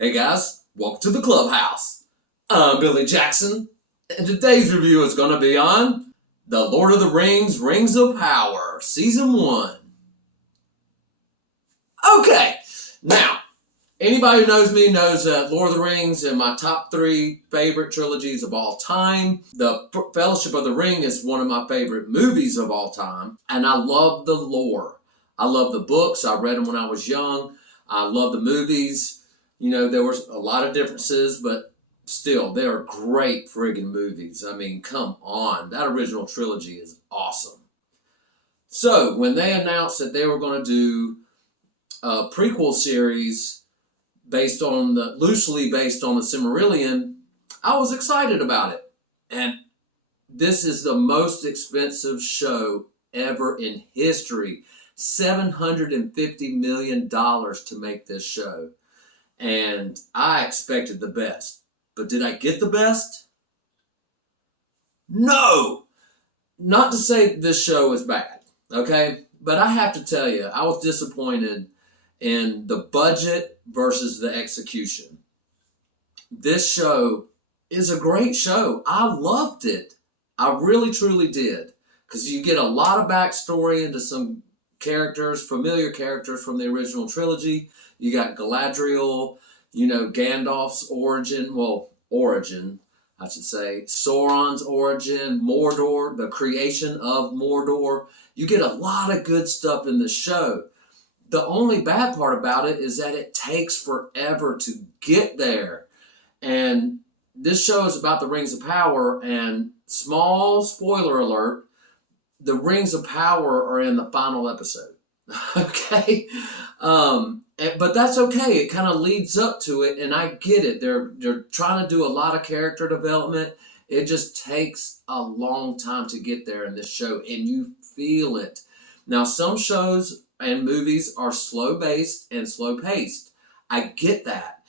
Hey guys, welcome to the clubhouse. I'm Billy Jackson, and today's review is going to be on The Lord of the Rings, Rings of Power, Season 1. Okay, now, anybody who knows me knows that Lord of the Rings is my top 3 favorite trilogies of all time. The Fellowship of the Ring is one of my favorite movies of all time, and I love the lore. I love the books. I read them when I was young. I love the movies. You know, there was a lot of differences, but still, they are great friggin' movies. I mean, come on. That original trilogy is awesome. So, when they announced that they were going to do a prequel series loosely based on the Silmarillion, I was excited about it. And this is the most expensive show ever in history. $750 million to make this show. And I expected the best. But did I get the best? No! Not to say this show is bad, okay? But I have to tell you, I was disappointed in the budget versus the execution. This show is a great show. I loved it. I really, truly did. Because you get a lot of backstory into some characters, familiar characters from the original trilogy. You got Galadriel, Gandalf's origin, I should say, Sauron's origin, Mordor, the creation of Mordor. You get a lot of good stuff in the show. The only bad part about it is that it takes forever to get there. And this show is about the Rings of Power, and small spoiler alert, the Rings of Power are in the final episode. Okay? But that's okay. It kind of leads up to it, and I get it. They're trying to do a lot of character development. It just takes a long time to get there in this show, and you feel it. Now, some shows and movies are slow-based and slow-paced. I get that.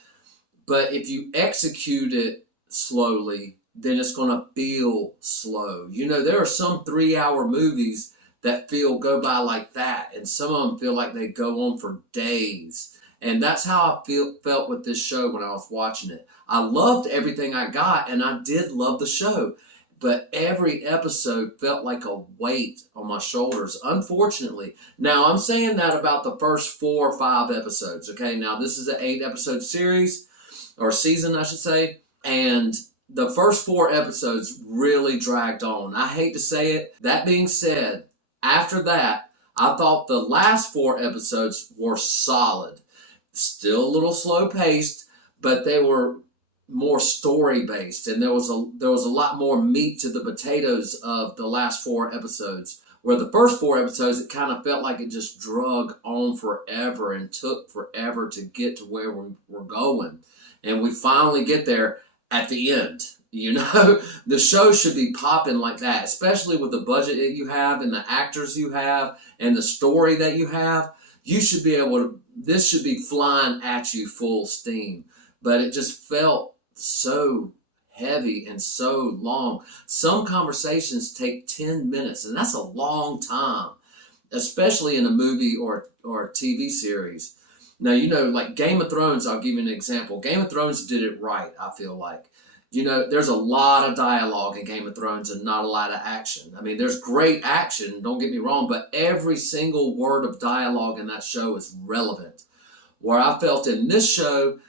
But if you execute it slowly, then it's going to feel slow. There are some 3-hour movies that go by like that, and some of them feel like they go on for days. And that's how I felt with this show when I was watching it. I loved everything I got, and I did love the show, but every episode felt like a weight on my shoulders, unfortunately. Now, I'm saying that about the first 4 or 5 episodes, okay? Now, this is an 8-episode series, or season, I should say, and the first 4 episodes really dragged on. I hate to say it. That being said, after that, I thought the last 4 episodes were solid. Still a little slow-paced, but they were more story-based, and there was a lot more meat to the potatoes of the last 4 episodes. Where the first 4 episodes, it kind of felt like it just drug on forever and took forever to get to where we're going. And we finally get there at the end. The show should be popping like that, especially with the budget that you have and the actors you have and the story that you have. You should be this should be flying at you full steam. But it just felt so heavy and so long. Some conversations take 10 minutes, and that's a long time, especially in a movie or a TV series. Now, like Game of Thrones, I'll give you an example. Game of Thrones did it right, I feel like. There's a lot of dialogue in Game of Thrones and not a lot of action. I mean, there's great action, don't get me wrong, but every single word of dialogue in that show is relevant. Where I felt in this show,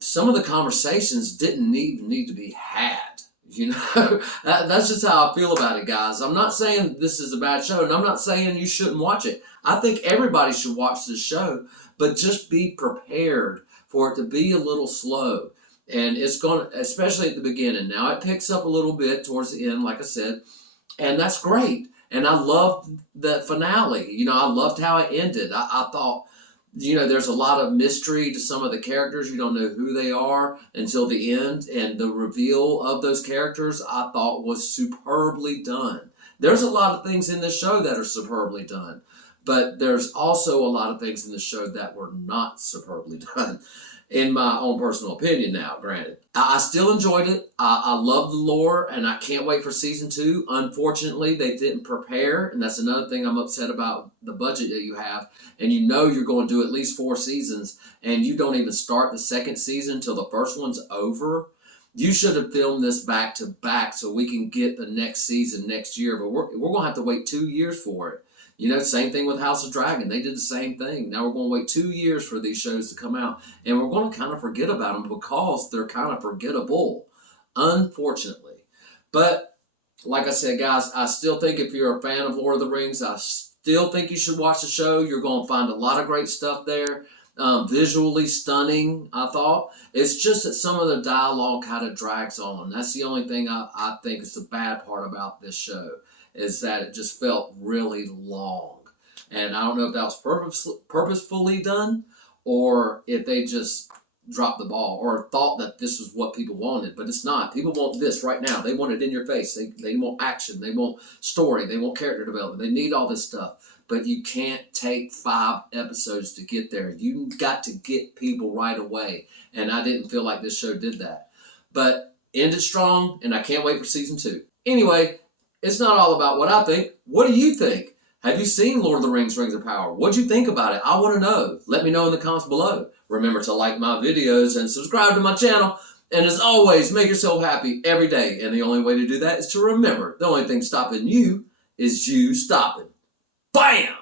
some of the conversations didn't even need to be had. That's just how I feel about it, guys. I'm not saying this is a bad show, and I'm not saying you shouldn't watch it. I think everybody should watch this show, but just be prepared for it to be a little slow. And it's going to, especially at the beginning. Now, it picks up a little bit towards the end, like I said, and that's great. And I loved the finale. I loved how it ended. I thought, there's a lot of mystery to some of the characters. You don't know who they are until the end. And the reveal of those characters, I thought, was superbly done. There's a lot of things in this show that are superbly done. But there's also a lot of things in the show that were not superbly done. in my own personal opinion now, granted. I still enjoyed it. I love the lore, and I can't wait for season 2. Unfortunately, they didn't prepare, and that's another thing I'm upset about, the budget that you have. And you know you're going to do at least 4 seasons, and you don't even start the second season until the first one's over. You should have filmed this back to back so we can get the next season next year, but we're going to have to wait 2 years for it. You know, same thing with House of Dragon. They did the same thing. Now we're going to wait 2 years for these shows to come out, and we're going to kind of forget about them because they're kind of forgettable, unfortunately. But like I said, guys, I still think if you're a fan of Lord of the Rings, I still think you should watch the show. You're going to find a lot of great stuff there. Visually stunning, I thought. It's just that some of the dialogue kind of drags on. That's the only thing I think is the bad part about this show, is that it just felt really long. And I don't know if that was purposefully done, or if they just dropped the ball or thought that this was what people wanted, but it's not. People want this right now. They want it in your face. They want action. They want story. They want character development. They need all this stuff. But you can't take 5 episodes to get there. You got to get people right away. And I didn't feel like this show did that. But ended strong, and I can't wait for season 2. Anyway, it's not all about what I think. What do you think? Have you seen Lord of the Rings, Rings of Power? What'd you think about it? I want to know. Let me know in the comments below. Remember to like my videos and subscribe to my channel. And as always, make yourself happy every day. And the only way to do that is to remember the only thing stopping you is you stopping. Bam!